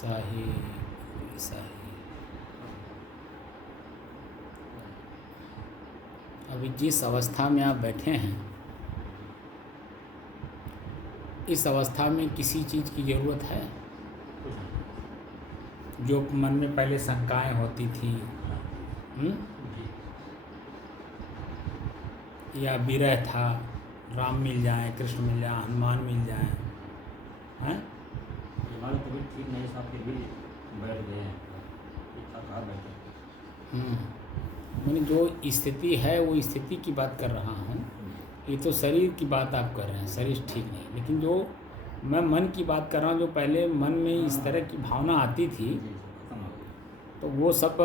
सही सही। अभी जिस अवस्था में आप बैठे हैं, इस अवस्था में किसी चीज़ की ज़रूरत है? जो मन में पहले शंकाएं होती थी, या विरह था, राम मिल जाए, कृष्ण मिल जाए, हनुमान मिल जाए, हैं? हमारी तबीयत ठीक नहीं साहब, फिर भी बैठ गए हैं, कहाँ बैठे। मैंने जो स्थिति है वो स्थिति की बात कर रहा हूँ। ये तो शरीर की बात आप कर रहे हैं, शरीर ठीक नहीं, लेकिन जो मैं मन की बात कर रहा हूँ, जो पहले मन में इस तरह की भावना आती थी, तो वो सब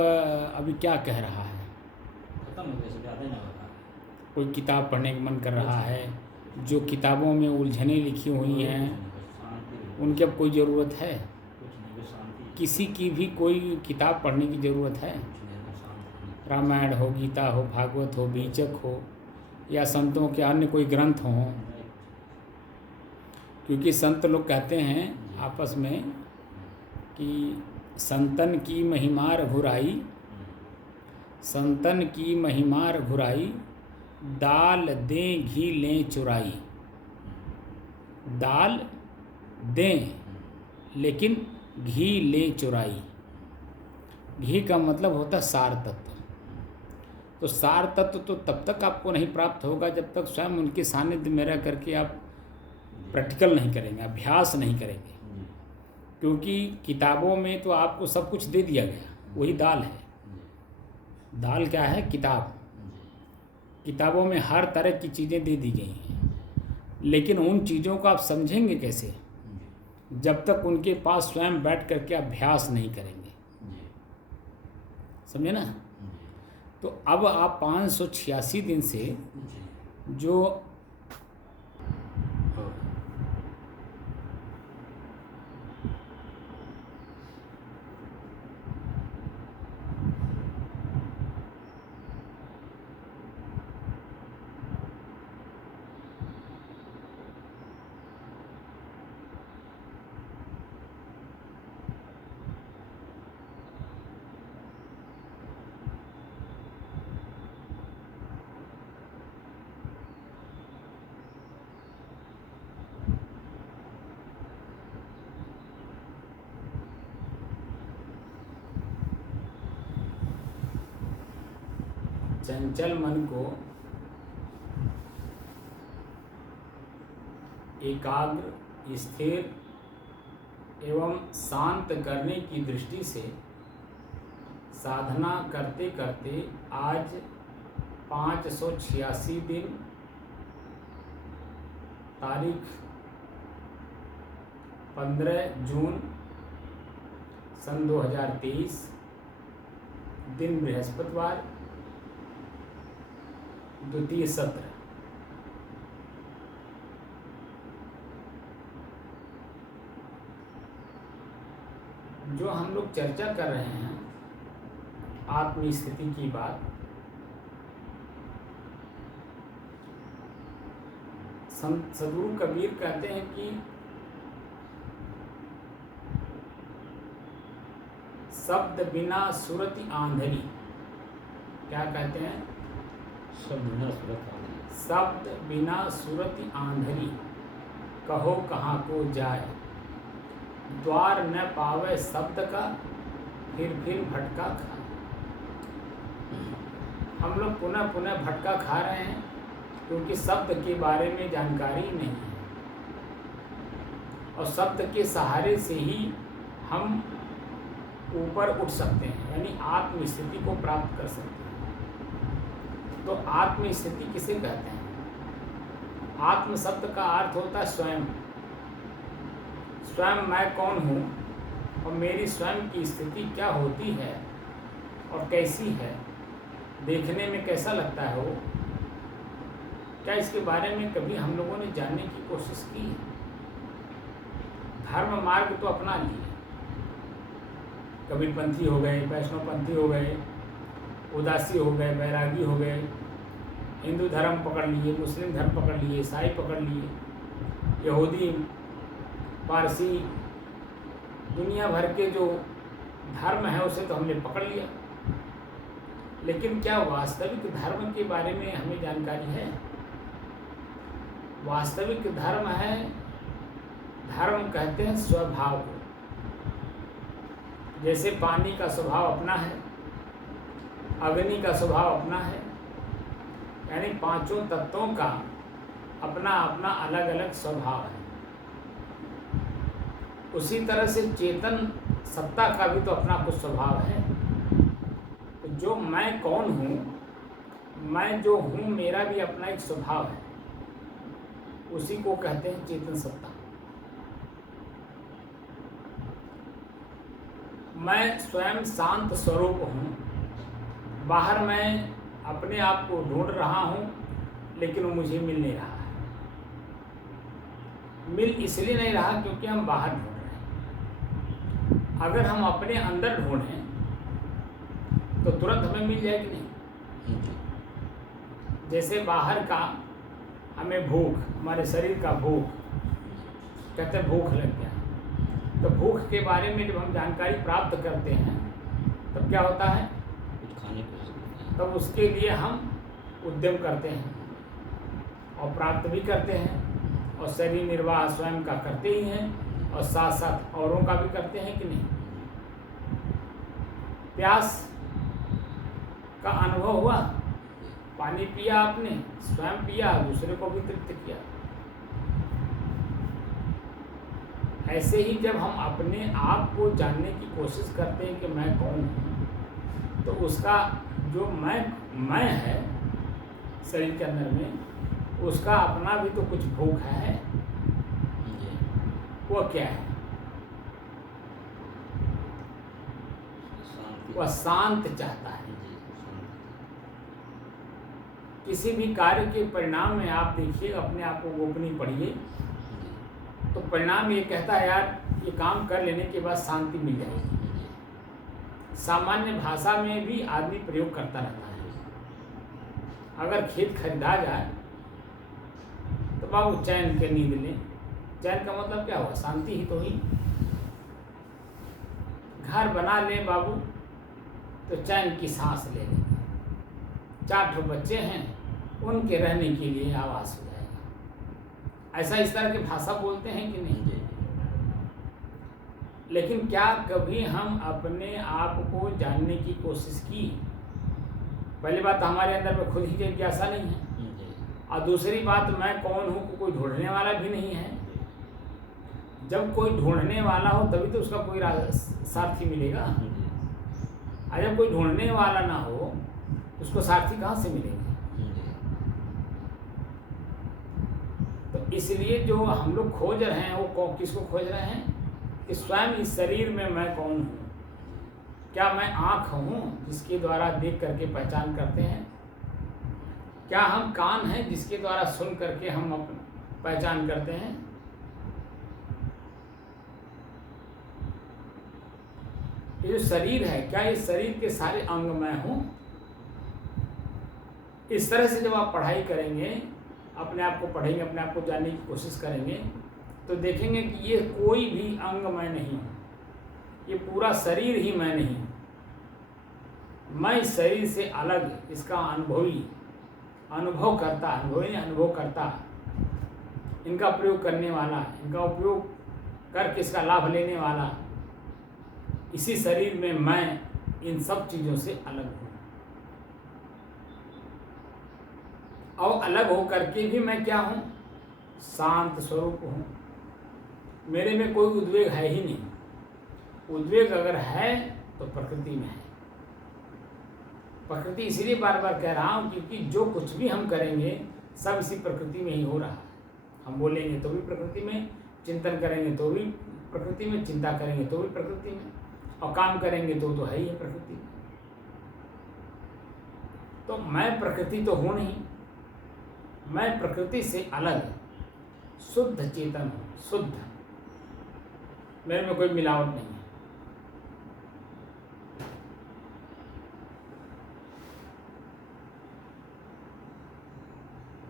अभी क्या कह रहा है? खत्म हो गया, सब याद ही नहीं होता। कोई किताब पढ़ने का मन कर रहा है, जो किताबों में उलझनें लिखी हुई हैं उनकी अब कोई ज़रूरत है? किसी की भी कोई किताब पढ़ने की ज़रूरत है? रामायण हो, गीता हो, भागवत हो, बीजक हो, या संतों के अन्य कोई ग्रंथ हों। क्योंकि संत लोग कहते हैं आपस में कि संतन की महिमा रघुराई, संतन की महिमा रघुराई, दाल दें घी लें चुराई। दाल दें लेकिन घी लें चुराई। घी का मतलब होता है सार तत्व। तो सार तत्व तो तब तक आपको नहीं प्राप्त होगा जब तक स्वयं उनके सानिध्य में रह करके आप प्रैक्टिकल नहीं करेंगे, अभ्यास नहीं करेंगे। क्योंकि किताबों में तो आपको सब कुछ दे दिया गया, वही दाल है। दाल क्या है? किताब। किताबों में हर तरह की चीज़ें दे दी गई हैं, लेकिन उन चीज़ों को आप समझेंगे कैसे जब तक उनके पास स्वयं बैठ करके अभ्यास नहीं करेंगे। समझे ना? तो अब आप 586 दिन से जो चंचल मन को एकाग्र, स्थिर एवं शांत करने की दृष्टि से साधना करते करते आज 586 दिन, तारीख 15 जून सन 2023, दिन बृहस्पतिवार, द्वितीय सत्र। जो हम लोग चर्चा कर रहे हैं आत्म स्थिति की बात, सद्गुरु कबीर कहते हैं कि शब्द बिना सुरति आंधरी। क्या कहते हैं? शब्द बिना सुरति आंधरी, कहो कहाँ को जाए, द्वार न पावे शब्द का, फिर भटका खा। हम लोग पुनः पुनः भटका खा रहे हैं क्योंकि शब्द के बारे में जानकारी नहीं है, और शब्द के सहारे से ही हम ऊपर उठ सकते हैं, यानी आत्म स्थिति को प्राप्त कर सकते हैं। तो आत्म स्थिति किसे कहते हैं? आत्म शब्द का अर्थ होता है स्वयं। स्वयं मैं कौन हूँ और मेरी स्वयं की स्थिति क्या होती है और कैसी है, देखने में कैसा लगता है वो, क्या इसके बारे में कभी हम लोगों ने जानने की कोशिश की है? धर्म मार्ग तो अपना लिए, कबीरपंथी हो गए, वैष्णवपंथी हो गए, उदासी हो गए, बैरागी हो गए, हिंदू धर्म पकड़ लिए, मुस्लिम धर्म पकड़ लिए, ईसाई पकड़ लिए, यहूदी, पारसी, दुनिया भर के जो धर्म है उसे तो हमने पकड़ लिया, लेकिन क्या वास्तविक धर्म के बारे में हमें जानकारी है? वास्तविक धर्म है, धर्म कहते हैं स्वभाव को। जैसे पानी का स्वभाव अपना है, अग्नि का स्वभाव अपना है, यानी पांचों तत्वों का अपना अपना अलग अलग स्वभाव है। उसी तरह से चेतन सत्ता का भी तो अपना कुछ स्वभाव है। तो जो मैं कौन हूँ, मैं जो हूँ, मेरा भी अपना एक स्वभाव है, उसी को कहते हैं चेतन सत्ता। मैं स्वयं शांत स्वरूप हूँ, बाहर मैं अपने आप को ढूंढ रहा हूँ, लेकिन वो मुझे मिल नहीं रहा है। मिल इसलिए नहीं रहा क्योंकि हम बाहर ढूंढ रहे हैं। अगर हम अपने अंदर ढूंढें तो तुरंत हमें मिल जाएगी नहीं। जैसे बाहर का हमें भूख, हमारे शरीर का भूख, कहते हैं भूख लग गया, तो भूख के बारे में जब हम जानकारी प्राप्त करते हैं तब क्या होता है? कुछ खाने को, तब उसके लिए हम उद्यम करते हैं और प्राप्त भी करते हैं, और शरीर निर्वाह स्वयं का करते ही हैं और साथ साथ औरों का भी करते हैं कि नहीं? प्यास का अनुभव हुआ, पानी पिया आपने, स्वयं पिया, दूसरे को भी तृप्त किया। ऐसे ही जब हम अपने आप को जानने की कोशिश करते हैं कि मैं कौन हूँ, तो उसका जो मैं है शरीर के अंदर में, उसका अपना भी तो कुछ भूख है। वो क्या है? वह शांत चाहता है। किसी भी कार्य के परिणाम में आप देखिए, अपने आप को गोपनीय पढ़िए, तो परिणाम ये कहता है यार ये काम कर लेने के बाद शांति मिल जाएगी। सामान्य भाषा में भी आदमी प्रयोग करता रहता है। अगर खेत खरीदा जाए तो बाबू चैन के नींद लें। चैन का मतलब क्या हुआ? शांति ही तो हुई। घर बना लें बाबू तो चैन की सांस ले लें। 4 बच्चे हैं, उनके रहने के लिए आवास हो जाएगा। ऐसा इस तरह की भाषा बोलते हैं कि नहीं? लेकिन क्या कभी हम अपने आप को जानने की कोशिश की? पहली बात हमारे अंदर में खुद ही जिज्ञासा नहीं है, और दूसरी बात मैं कौन हूँ को कोई ढूंढने वाला भी नहीं है। जब कोई ढूंढने वाला हो तभी तो उसका कोई सारथी मिलेगा, और जब कोई ढूंढने वाला ना हो तो उसको सारथी कहाँ से मिलेगा? तो इसलिए जो हम लोग खोज रहे हैं वो किसको खोज रहे हैं? कि स्वयं इस शरीर में मैं कौन हूँ। क्या मैं आँख हूँ जिसके द्वारा देख करके पहचान करते हैं? क्या हम कान हैं जिसके द्वारा सुन करके हम पहचान करते हैं? ये जो शरीर है, क्या ये शरीर के सारे अंग मैं हूँ? इस तरह से जब आप पढ़ाई करेंगे, अपने आप को पढ़ेंगे, अपने आप को जानने की कोशिश करेंगे, तो देखेंगे कि ये कोई भी अंग मैं नहीं हूँ, ये पूरा शरीर ही मैं नहीं हूँ। मैं इस शरीर से अलग, इसका अनुभव करता, इनका प्रयोग करने वाला, इनका उपयोग करके इसका लाभ लेने वाला, इसी शरीर में मैं इन सब चीज़ों से अलग हूँ। और अलग हो करके भी मैं क्या हूँ? शांत स्वरूप हूँ। मेरे में कोई उद्वेग है ही नहीं। उद्वेग अगर है तो प्रकृति में है। प्रकृति इसलिए बार बार कह रहा हूँ क्योंकि जो कुछ भी हम करेंगे सब इसी प्रकृति में ही हो रहा है। हम बोलेंगे तो भी प्रकृति में, चिंतन करेंगे तो भी प्रकृति में, चिंता करेंगे तो भी प्रकृति में, और काम करेंगे तो है ही है प्रकृति में। तो मैं प्रकृति तो हूँ नहीं, मैं प्रकृति से अलग शुद्ध चेतन हूँ। शुद्ध, मेरे में कोई मिलावट नहीं है।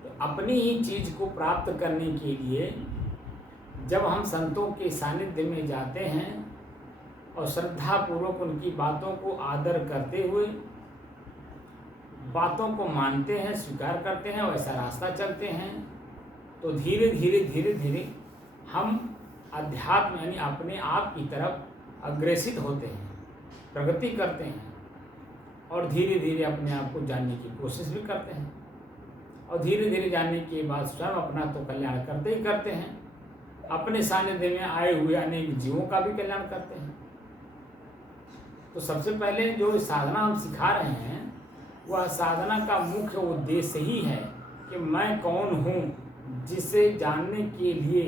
तो अपनी ही चीज को प्राप्त करने के लिए जब हम संतों के सानिध्य में जाते हैं और श्रद्धापूर्वक उनकी बातों को आदर करते हुए बातों को मानते हैं, स्वीकार करते हैं, वैसा रास्ता चलते हैं, तो धीरे धीरे धीरे धीरे हम अध्यात्म यानी अपने आप की तरफ अग्रेसित होते हैं, प्रगति करते हैं और धीरे धीरे अपने आप को जानने की कोशिश भी करते हैं और धीरे धीरे जानने के बाद स्वयं अपना तो कल्याण करते ही करते हैं, अपने सानिध्य में आए हुए अनेक जीवों का भी कल्याण करते हैं। तो सबसे पहले जो साधना हम सिखा रहे हैं वह साधना का मुख्य उद्देश्य ही है कि मैं कौन हूँ, जिसे जानने के लिए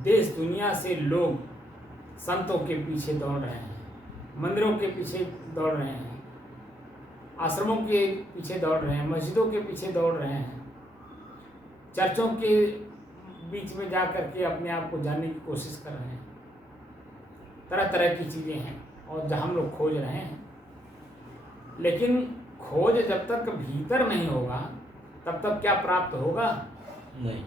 देश दुनिया से लोग संतों के पीछे दौड़ रहे हैं, मंदिरों के पीछे दौड़ रहे हैं, आश्रमों के पीछे दौड़ रहे हैं, मस्जिदों के पीछे दौड़ रहे हैं, चर्चों के बीच में जा कर के अपने आप को जानने की कोशिश कर रहे हैं। तरह तरह की चीज़ें हैं और जहाँ हम लोग खोज रहे हैं, लेकिन खोज जब तक भीतर नहीं होगा तब तक क्या प्राप्त होगा? नहीं।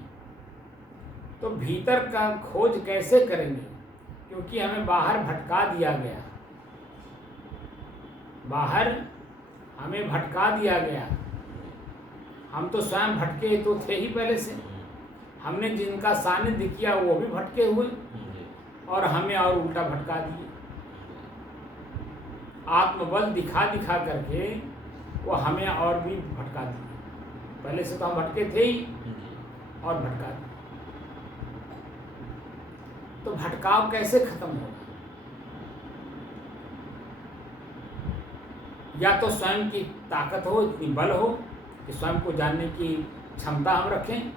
तो भीतर का खोज कैसे करेंगे? क्योंकि हमें बाहर भटका दिया गया, बाहर हमें भटका दिया गया। हम तो स्वयं भटके तो थे ही पहले से, हमने जिनका सानिध्य किया वो भी भटके हुए और हमें और उल्टा भटका दिए। आत्मबल दिखा दिखा करके वो हमें और भी भटका दिए। पहले से तो हम भटके थे ही और भटका दिए। तो भटकाव कैसे खत्म होगा? या तो स्वयं की ताकत हो, इतनी बल हो कि स्वयं को जानने की क्षमता हम रखें,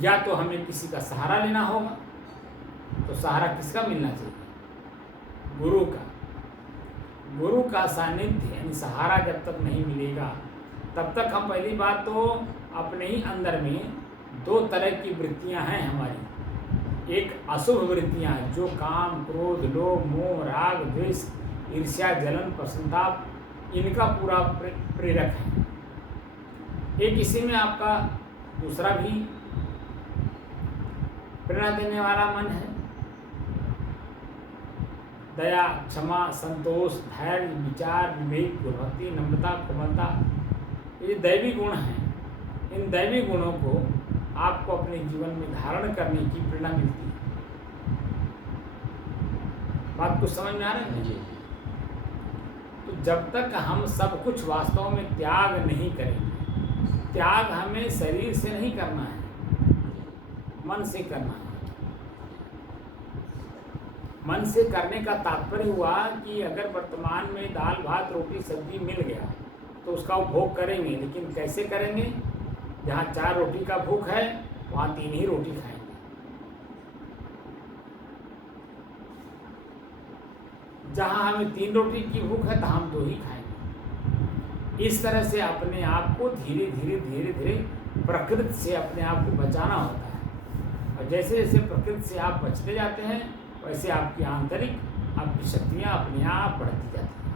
या तो हमें किसी का सहारा लेना होगा। तो सहारा किसका मिलना चाहिए? गुरु का। गुरु का सानिध्य यानी सहारा जब तक नहीं मिलेगा तब तक हम, पहली बात तो अपने ही अंदर में दो तरह की वृत्तियां हैं हमारी। एक अशुभ वृत्तियां जो काम, क्रोध, लोभ, मोह, राग, द्वेष, ईर्ष्या, जलन, प्रसन्नता, इनका पूरा प्रेरक है। एक इसी में आपका दूसरा भी प्रेरणा देने वाला मन है, दया, क्षमा, संतोष, धैर्य, विचार, विवेक, गुरुभक्ति, नम्रता, कोमलता, ये दैवी गुण हैं। इन दैवी गुणों को आपको अपने जीवन में धारण करने की प्रेरणा मिलती है। बात कुछ समझ में आ रहा है? तो जब तक हम सब कुछ वास्तव में त्याग नहीं करेंगे, त्याग हमें शरीर से नहीं करना है, मन से करना है। मन से करने का तात्पर्य हुआ कि अगर वर्तमान में दाल भात रोटी सब्जी मिल गया तो उसका उपभोग करेंगे, लेकिन कैसे करेंगे? जहाँ 4 रोटी का भूख है वहाँ 3 ही रोटी खाएंगे। जहाँ हमें 3 रोटी की भूख है तो हम 2 ही खाएंगे। इस तरह से अपने आप को धीरे धीरे धीरे धीरे प्रकृति से अपने आप को बचाना होता है। और जैसे जैसे प्रकृति से आप बचते जाते हैं वैसे आपकी आंतरिक, आपकी शक्तियाँ अपने आप बढ़ती जाती हैं।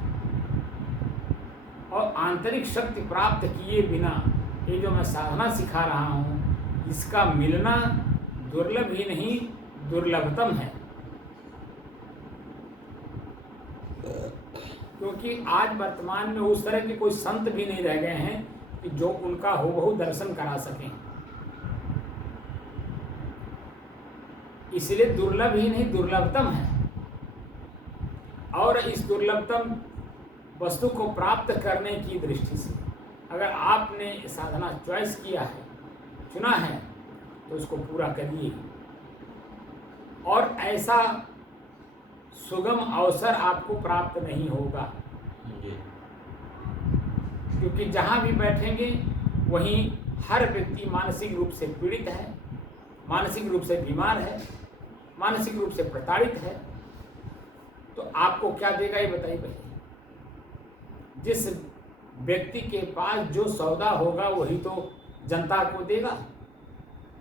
और आंतरिक शक्ति प्राप्त किए बिना ये जो मैं साधना सिखा रहा हूँ इसका मिलना दुर्लभ ही नहीं दुर्लभतम है। क्योंकि आज वर्तमान में उस तरह के कोई संत भी नहीं रह गए हैं कि जो उनका हूबहू दर्शन करा सकें। इसलिए दुर्लभ ही नहीं दुर्लभतम है। और इस दुर्लभतम वस्तु को प्राप्त करने की दृष्टि से अगर आपने साधना चॉइस किया है, चुना है, तो उसको पूरा करिए। और ऐसा सुगम अवसर आपको प्राप्त नहीं होगा, क्योंकि जहाँ भी बैठेंगे वहीं हर व्यक्ति मानसिक रूप से पीड़ित है, मानसिक रूप से बीमार है, मानसिक रूप से प्रताड़ित है। तो आपको क्या देगा ये बताइए पहले। जिस व्यक्ति के पास जो सौदा होगा वही तो जनता को देगा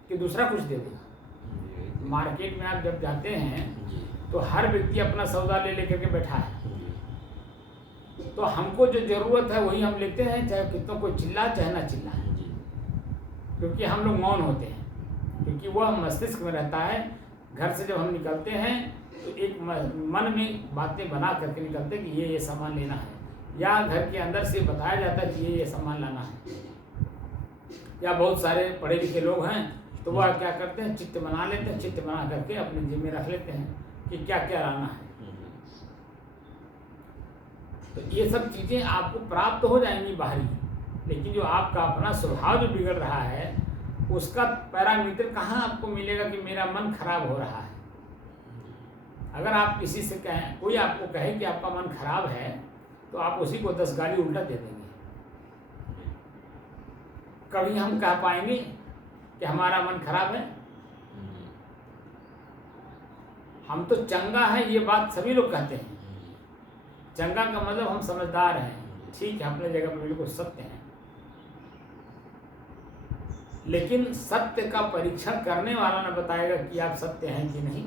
कि दूसरा कुछ दे देगा। मार्केट में आप जब जाते हैं तो हर व्यक्ति अपना सौदा ले लेकर के बैठा है। तो हमको जो ज़रूरत है वही हम लेते हैं, चाहे कितना कोई चिल्ला चाहे ना चिल्ला, क्योंकि हम लोग मौन होते हैं, क्योंकि वह मस्तिष्क में रहता है। घर से जब हम निकलते हैं तो एक मन में बातें बना करके निकलते कि ये सामान लेना है, या घर के अंदर से बताया जाता है कि ये सामान लाना है। या बहुत सारे पढ़े लिखे लोग हैं तो वह क्या करते हैं, चिट्ठ बना लेते हैं, चिट्ठ बना करके अपने जेब में रख लेते हैं कि क्या क्या लाना है। तो ये सब चीज़ें आपको प्राप्त हो जाएंगी बाहरी, लेकिन जो आपका अपना स्वभाव जो बिगड़ रहा है उसका पैरामीटर कहाँ आपको मिलेगा कि मेरा मन खराब हो रहा है। अगर आप किसी से कहें, कोई आपको कहे कि आपका मन खराब है, तो आप उसी को 10 गाली उल्टा दे देंगे। कभी हम कह पाएंगे कि हमारा मन खराब है? हम तो चंगा है, ये बात सभी लोग कहते हैं। चंगा का मतलब हम समझदार हैं, ठीक है, अपने जगह पर बिल्कुल सत्य हैं। लेकिन सत्य का परीक्षण करने वाला न बताएगा कि आप सत्य हैं कि नहीं,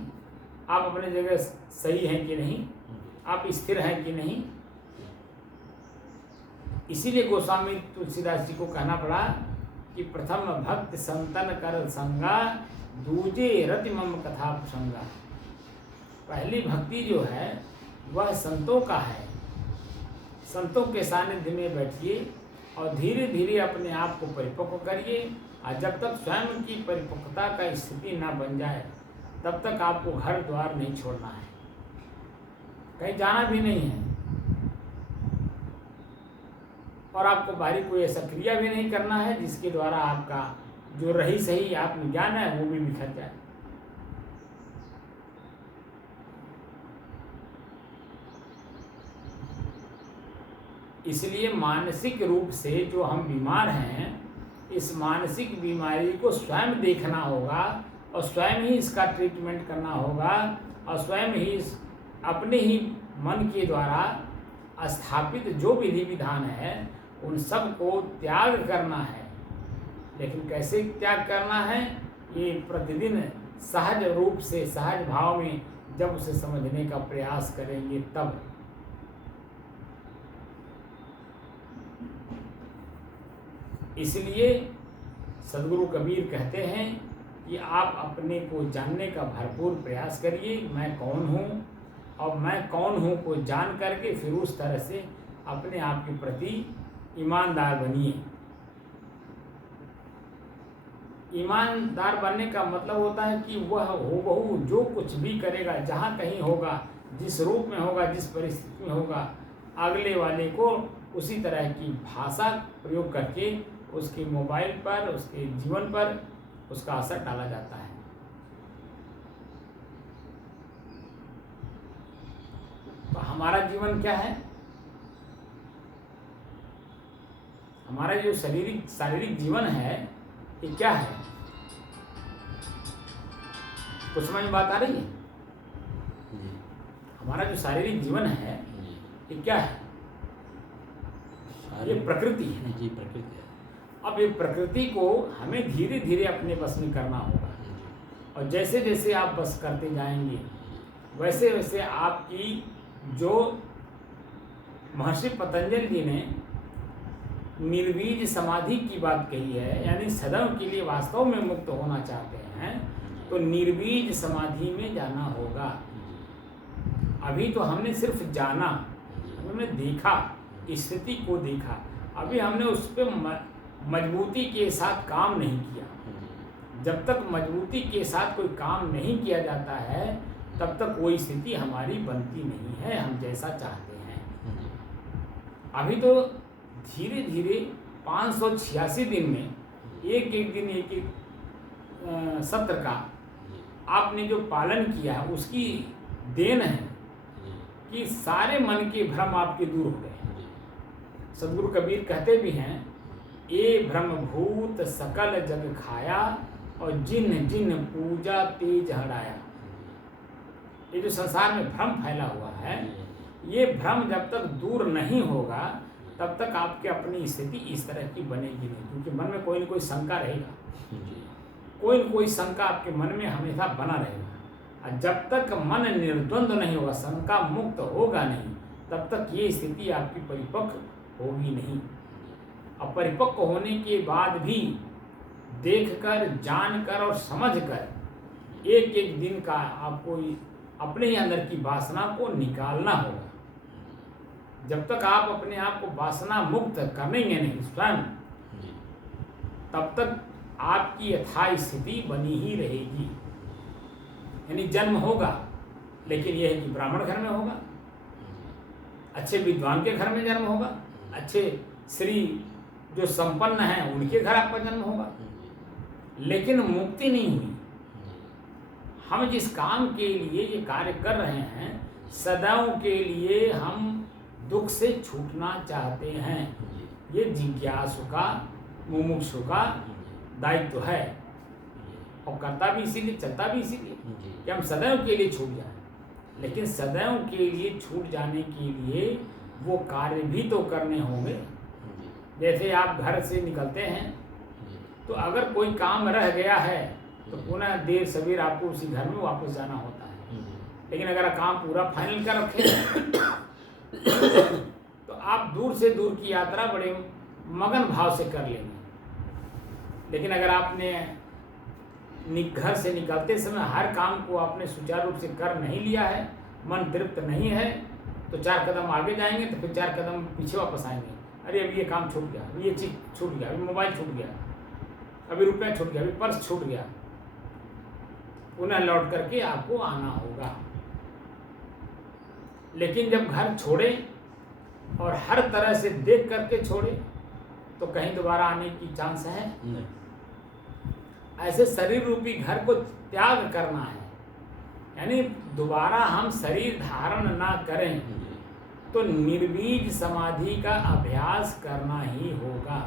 आप अपने जगह सही हैं कि नहीं, आप स्थिर हैं कि नहीं। इसीलिए गोस्वामी तुलसीदास जी को कहना पड़ा कि प्रथम भक्त संतन कर संगा, दूजे रति मम कथा प्रसंगा। पहली भक्ति जो है वह संतों का है। संतों के सानिध्य में बैठिए और धीरे धीरे अपने आप को परिपक्व करिए, और जब तक स्वयं की परिपक्वता का स्थिति ना बन जाए तब तक आपको घर द्वार नहीं छोड़ना है, कहीं जाना भी नहीं है, और आपको बाहरी कोई ऐसा क्रिया भी नहीं करना है जिसके द्वारा आपका जो रही सही आत्मज्ञान है वो भी बिखर जाए। इसलिए मानसिक रूप से जो हम बीमार हैं, इस मानसिक बीमारी को स्वयं देखना होगा और स्वयं ही इसका ट्रीटमेंट करना होगा, और स्वयं ही अपने ही मन के द्वारा स्थापित जो विधि विधान है उन सब को त्याग करना है। लेकिन कैसे त्याग करना है, ये प्रतिदिन सहज रूप से, सहज भाव में जब उसे समझने का प्रयास करेंगे तब। इसलिए सद्गुरु कबीर कहते हैं कि आप अपने को जानने का भरपूर प्रयास करिए, मैं कौन हूँ, और मैं कौन हूँ को जान करके फिर उस तरह से अपने आप के प्रति ईमानदार बनिए। ईमानदार बनने का मतलब होता है कि वह हूबहू जो कुछ भी करेगा, जहाँ कहीं होगा, जिस रूप में होगा, जिस परिस्थिति में होगा, अगले वाले को उसी तरह की भाषा प्रयोग करके उसके मोबाइल पर, उसके जीवन पर उसका असर डाला जाता है। तो हमारा जीवन क्या है? हमारा जो शारीरिक जीवन है ये क्या है? कुछ समझ में बात आ रही है? हमारा जो शारीरिक जीवन है ये क्या है? ये प्रकृति है जी, प्रकृति है। अब ये प्रकृति को हमें धीरे धीरे अपने बस में करना होगा, और जैसे जैसे आप बस करते जाएंगे वैसे वैसे आपकी जो महर्षि पतंजलि जी ने निर्वीज समाधि की बात कही है, यानी सदैव के लिए वास्तव में मुक्त होना चाहते हैं तो निर्वीज समाधि में जाना होगा। अभी तो हमने सिर्फ जाना, हमने देखा, स्थिति को देखा, अभी हमने उस पर मजबूती के साथ काम नहीं किया। जब तक मजबूती के साथ कोई काम नहीं किया जाता है तब तक कोई स्थिति हमारी बनती नहीं है हम जैसा चाहते हैं। अभी तो धीरे धीरे 586 दिन में एक एक दिन एक एक सत्र का आपने जो पालन किया है उसकी देन है कि सारे मन के भ्रम आपके दूर हो गए। सद्गुरु कबीर कहते भी हैं, ए भ्रम भूत सकल जग खाया, और जिन जिन पूजा तेज हराया। ये जो संसार में भ्रम फैला हुआ है, ये भ्रम जब तक दूर नहीं होगा तब तक आपके अपनी स्थिति इस तरह की बनेगी नहीं, क्योंकि मन में कोई न कोई शंका रहेगा, कोई न कोई शंका आपके मन में हमेशा बना रहेगा। और जब तक मन निर्द्वंद्व नहीं होगा, शंका मुक्त होगा नहीं, तब तक ये स्थिति आपकी परिपक्व होगी नहीं। अब परिपक्व होने के बाद भी देखकर, जानकर और समझकर एक एक दिन का आपको अपने ही अंदर की वासना को निकालना होगा। जब तक आप अपने आप को वासना मुक्त करेंगे नहीं स्वयं, तब तक आपकी यथा स्थिति बनी ही रहेगी। यानी जन्म होगा, लेकिन यह है कि ब्राह्मण घर में होगा, अच्छे विद्वान के घर में जन्म होगा, अच्छे श्री जो संपन्न हैं उनके घर आपका जन्म होगा, लेकिन मुक्ति नहीं हुई। हम जिस काम के लिए ये कार्य कर रहे हैं, सदैव के लिए हम दुख से छूटना चाहते हैं। ये जिज्ञासु का, मुमुक्षु का दायित्व है, और करता भी इसीलिए, चलता भी इसीलिए कि हम सदैव के लिए छूट जाएं। लेकिन सदैव के लिए छूट जाने के लिए वो कार्य भी तो करने होंगे। जैसे आप घर से निकलते हैं, तो अगर कोई काम रह गया है तो पुनः देर सवेर आपको उसी घर में वापस जाना होता है। लेकिन अगर काम पूरा फाइनल कर रखे तो आप दूर से दूर की यात्रा बड़े मगन भाव से कर लेंगे। लेकिन अगर आपने घर से निकलते समय हर काम को आपने सुचारू रूप से कर नहीं लिया है, मन तृप्त नहीं है, तो 4 कदम आगे जाएंगे तो फिर 4 कदम पीछे वापस आएंगे। अरे अभी ये काम छूट गया, अभी ये चीज़ छूट गया, अभी मोबाइल छूट गया, अभी रुपया छूट गया, अभी पर्स छूट गया। पुनः लौट करके आपको आना होगा। लेकिन जब घर छोड़े और हर तरह से देख करके छोड़े, तो कहीं दोबारा आने की चांस है नहीं। ऐसे शरीर रूपी घर को त्याग करना है, यानी दोबारा हम शरीर धारण ना करें, तो निर्बीज समाधि का अभ्यास करना ही होगा।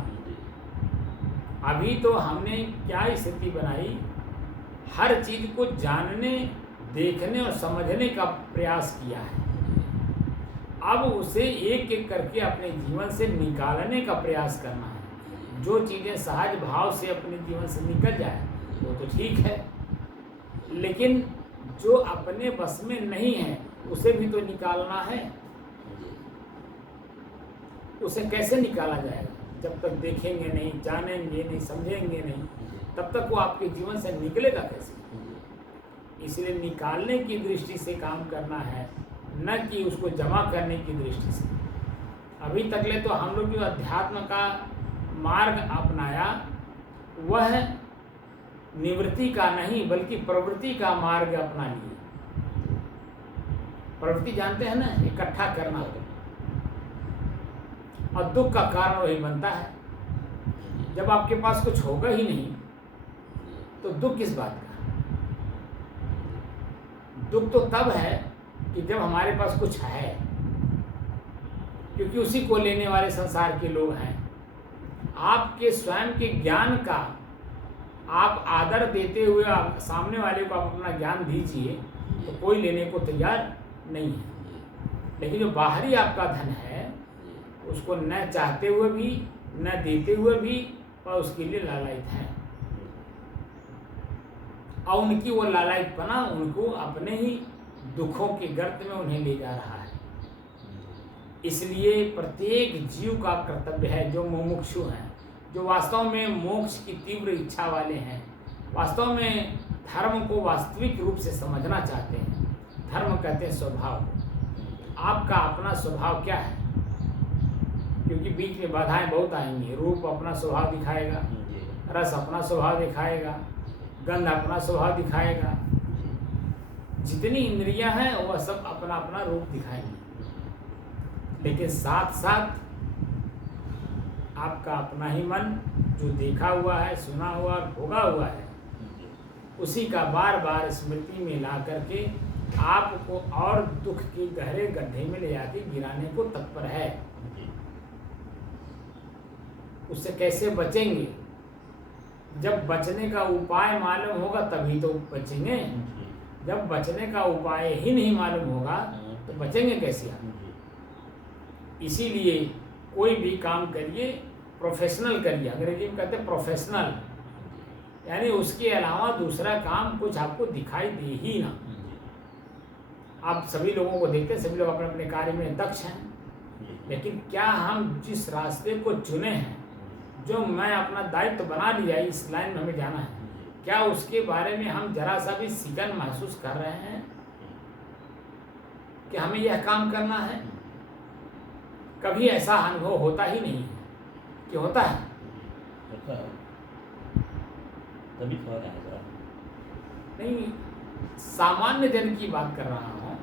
अभी तो हमने क्या स्थिति बनाई, हर चीज को जानने, देखने और समझने का प्रयास किया है। अब उसे एक एक करके अपने जीवन से निकालने का प्रयास करना है। जो चीज़ें सहज भाव से अपने जीवन से निकल जाए वो तो ठीक है, लेकिन जो अपने बस में नहीं है उसे भी तो निकालना है। उसे कैसे निकाला जाएगा? जब तक देखेंगे नहीं, जानेंगे नहीं, समझेंगे नहीं, तब तक वो आपके जीवन से निकलेगा कैसे? इसलिए निकालने की दृष्टि से काम करना है, न कि उसको जमा करने की दृष्टि से। अभी तकले तो हम लोग जो अध्यात्म का मार्ग अपनाया वह निवृत्ति का नहीं बल्कि प्रवृत्ति का मार्ग अपना लिए। प्रवृत्ति जानते हैं ना, इकट्ठा करना, और दुख का कारण वही बनता है। जब आपके पास कुछ होगा ही नहीं तो दुख किस बात का? दुख तो तब है कि जब हमारे पास कुछ है, क्योंकि उसी को लेने वाले संसार के लोग हैं। आपके स्वयं के ज्ञान का आप आदर देते हुए आप सामने वाले को आप अपना ज्ञान दीजिए तो कोई लेने को तैयार नहीं है। लेकिन जो बाहरी आपका धन है उसको न चाहते हुए भी, न देते हुए भी, और उसके लिए लालायित है, और उनकी वो लालायितपना उनको अपने ही दुखों के गर्त में उन्हें ले जा रहा है। इसलिए प्रत्येक जीव का कर्तव्य है, जो मुमुक्षु हैं, जो वास्तव में मोक्ष की तीव्र इच्छा वाले हैं, वास्तव में धर्म को वास्तविक रूप से समझना चाहते हैं। धर्म कहते हैं स्वभाव को। आपका अपना स्वभाव क्या है? क्योंकि बीच में बाधाएं बहुत आएंगी। रूप अपना स्वभाव दिखाएगा, रस अपना स्वभाव दिखाएगा, गंध अपना स्वभाव दिखाएगा। जितनी इंद्रियां हैं वह सब अपना अपना रूप दिखाएंगी, लेकिन साथ साथ आपका अपना ही मन जो देखा हुआ है, सुना हुआ, भोगा हुआ है, उसी का बार बार स्मृति में ला करके आपको और दुख के गहरे गड्ढे में ले जाके गिराने को तत्पर है। उससे कैसे बचेंगे? जब बचने का उपाय मालूम होगा तभी तो बचेंगे। जब बचने का उपाय ही नहीं मालूम होगा तो बचेंगे कैसे आप? इसीलिए कोई भी काम करिए, प्रोफेशनल करिए। अंग्रेजी में कहते हैं प्रोफेशनल, यानी उसके अलावा दूसरा काम कुछ आपको दिखाई दे ही ना। आप सभी लोगों को देखते हैं, सभी लोग अपने अपने कार्य में दक्ष हैं, लेकिन क्या हम जिस रास्ते को चुने हैं, जो मैं अपना दायित्व बना लिया, इस लाइन में हमें जाना है, क्या उसके बारे में हम जरा सा भी सिकन महसूस कर रहे हैं? कि हमें यह काम करना है, कभी ऐसा अनुभव होता ही नहीं है कि होता है। होता है, तभी तो आ रहा है सर। नहीं, सामान्य जन की बात कर रहा हूँ,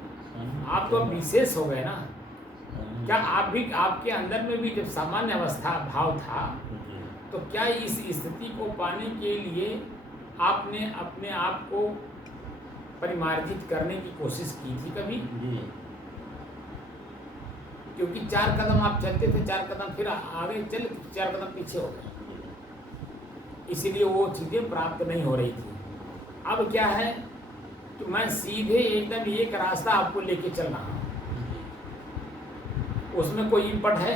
आप तो अब विशेष हो गए ना। क्या आप भी, आपके अंदर में भी जब सामान्य अवस्था भाव था, तो क्या इस स्थिति को पाने के लिए आपने अपने आप को परिमार्जित करने की कोशिश की थी कभी? जी। क्योंकि 4 कदम आप चलते थे, 4 कदम फिर आगे चले, 4 कदम पीछे हो गए, इसीलिए वो चीज़ें प्राप्त नहीं हो रही थी। अब क्या है कि मैं सीधे एकदम एक रास्ता आपको लेके चल रहा हूँ, उसमें कोई इम्पट है?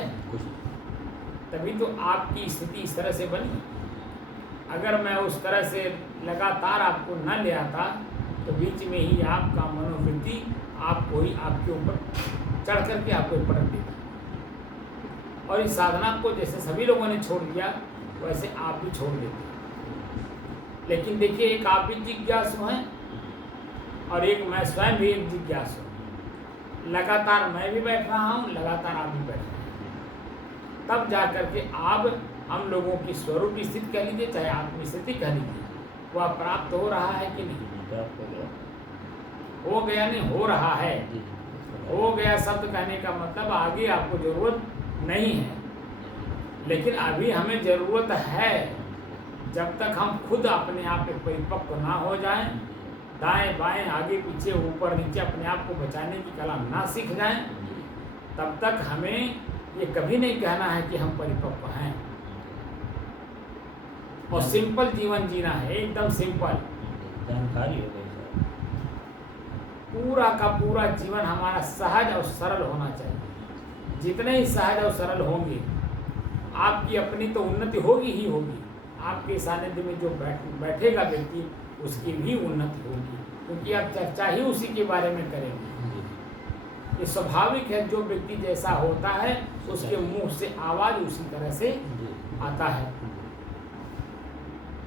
तभी तो आपकी स्थिति इस तरह से बनी। अगर मैं उस तरह से लगातार आपको न ले आता, तो बीच में ही आपका मनोवृत्ति आपको ही आपके ऊपर चढ़ करके आपको पटक देता। और इस साधना को जैसे सभी लोगों ने छोड़ दिया, वैसे आप भी छोड़ देते। लेकिन देखिए, एक आप भी जिज्ञासु हैं और एक मैं स्वयं भी एक जिज्ञासु हूँ। लगातार मैं भी बैठ रहा हूँ, लगातार आप भी बैठ रहे हैं। तब जा करके आप हम लोगों की स्वरूप स्थिति कह लीजिए, चाहे आत्मस्थिति कह लीजिए, वह प्राप्त हो रहा है कि नहीं? हो गया नहीं, हो रहा है। हो गया शब्द कहने का मतलब आगे आपको जरूरत नहीं है, लेकिन अभी हमें जरूरत है। जब तक हम खुद अपने आप में परिपक्व ना हो जाएं, दाएं बाएं आगे पीछे ऊपर नीचे अपने आप को बचाने की कला ना सीख जाएं, तब तक हमें ये कभी नहीं कहना है कि हम परिपक्व हैं। और सिंपल जीवन जीना है, एकदम सिंपल। जानकारी हो गई सर। पूरा का पूरा जीवन हमारा सहज और सरल होना चाहिए। जितने ही सहज और सरल होंगे, आपकी अपनी तो उन्नति होगी ही होगी। आपके सानिध्य में जो बैठेगा व्यक्ति, उसकी भी उन्नति होगी, क्योंकि आप चर्चा ही उसी के बारे में करेंगे। ये स्वाभाविक है, जो व्यक्ति जैसा होता है उसके मुंह से आवाज उसी तरह से आता है।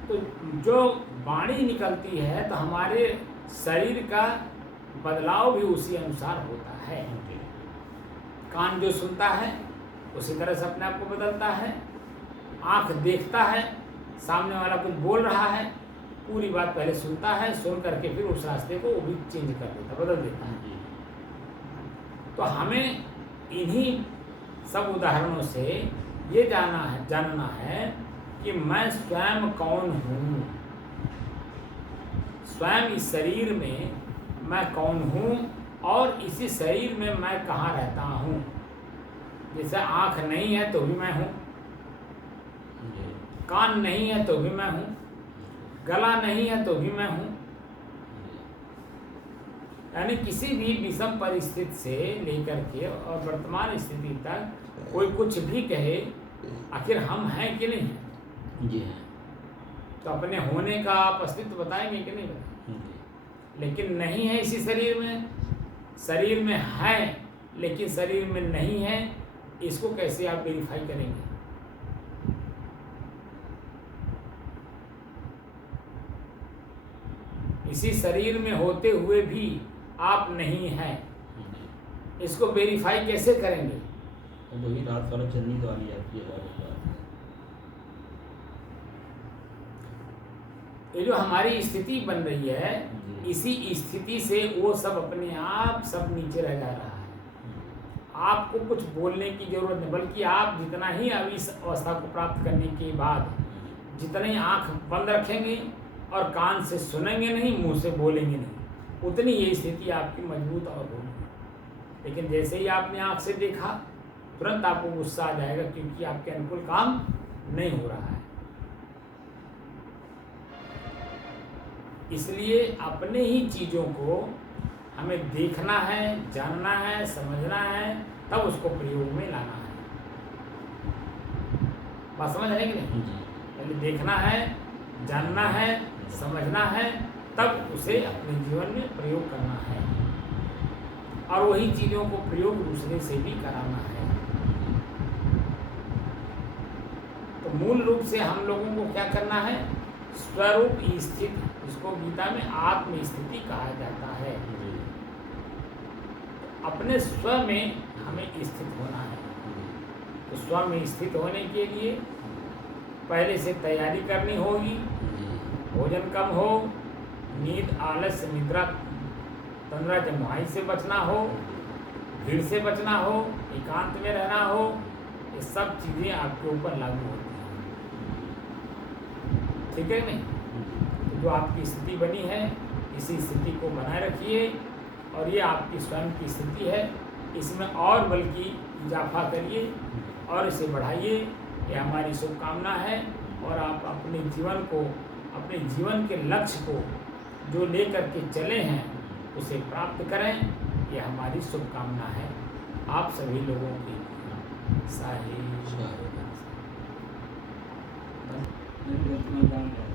तो जो वाणी निकलती है, तो हमारे शरीर का बदलाव भी उसी अनुसार होता है। कान जो सुनता है उसी तरह से अपने आप को बदलता है। आँख देखता है, सामने वाला कुछ बोल रहा है, पूरी बात पहले सुनता है, सुन करके फिर उस रास्ते को वो भी चेंज कर देता, बदल देता है। तो हमें इन्हीं सब उदाहरणों से ये जानना है कि मैं स्वयं कौन हूँ, स्वयं इस शरीर में मैं कौन हूँ, और इसी शरीर में मैं कहाँ रहता हूँ। जैसे आँख नहीं है तो भी मैं हूँ, कान नहीं है तो भी मैं हूँ, गला नहीं है तो भी मैं हूँ। यानी किसी भी विषम परिस्थिति से लेकर के और वर्तमान स्थिति तक कोई कुछ भी कहे, आखिर हम हैं कि नहीं हैं? जी हैं। तो अपने होने का आप अस्तित्व बताएंगे कि नहीं बताएंगे? लेकिन नहीं है इसी शरीर में, शरीर में है लेकिन शरीर में नहीं है, इसको कैसे आप वेरीफाई करेंगे? इसी शरीर में होते हुए भी आप नहीं हैं, इसको वेरीफाई कैसे करेंगे? तो वही रात वाला चलनी तो आ जाती है। ये जो हमारी स्थिति बन रही है, इसी स्थिति से वो सब अपने आप सब नीचे रह जा रहा है। आपको कुछ बोलने की जरूरत नहीं, बल्कि आप जितना ही अब इस अवस्था को प्राप्त करने के बाद जितने आँख बंद रखेंगे और कान से सुनेंगे नहीं, मुंह से बोलेंगे नहीं, उतनी ये स्थिति आपकी मजबूत और होगी। लेकिन जैसे ही आपने आँख से देखा, तुरंत आपको गुस्सा आ जाएगा, क्योंकि आपके अनुकूल काम नहीं हो रहा है। इसलिए अपने ही चीज़ों को हमें देखना है, जानना है, समझना है, तब उसको प्रयोग में लाना है। बात समझ रहे कि नहीं? पहले देखना है, जानना है, समझना है, तब उसे अपने जीवन में प्रयोग करना है, और वही चीज़ों को प्रयोग दूसरे से भी कराना है। तो मूल रूप से हम लोगों को क्या करना है? स्वरूप स्थिति, इसको गीता में आत्म स्थिति कहा जाता है। अपने स्व में हमें स्थित होना है। तो स्व में स्थित होने के लिए पहले से तैयारी करनी होगी। भोजन कम हो, नींद, आलस्य, निद्रा, तंद्रा, जम्हाई से बचना हो, भीड़ से बचना हो, एकांत में रहना हो। ये सब चीज़ें आपके ऊपर लागू होती हैं। ठीक है नहीं? तो जो आपकी स्थिति बनी है, इसी स्थिति को बनाए रखिए और ये आपकी स्वयं की स्थिति है। इसमें और बल्कि इजाफा करिए और इसे बढ़ाइए। ये हमारी शुभकामना है। और आप अपने जीवन को, अपने जीवन के लक्ष्य को जो लेकर के चले हैं उसे प्राप्त करें। ये हमारी शुभकामना है आप सभी लोगों की। साहिब।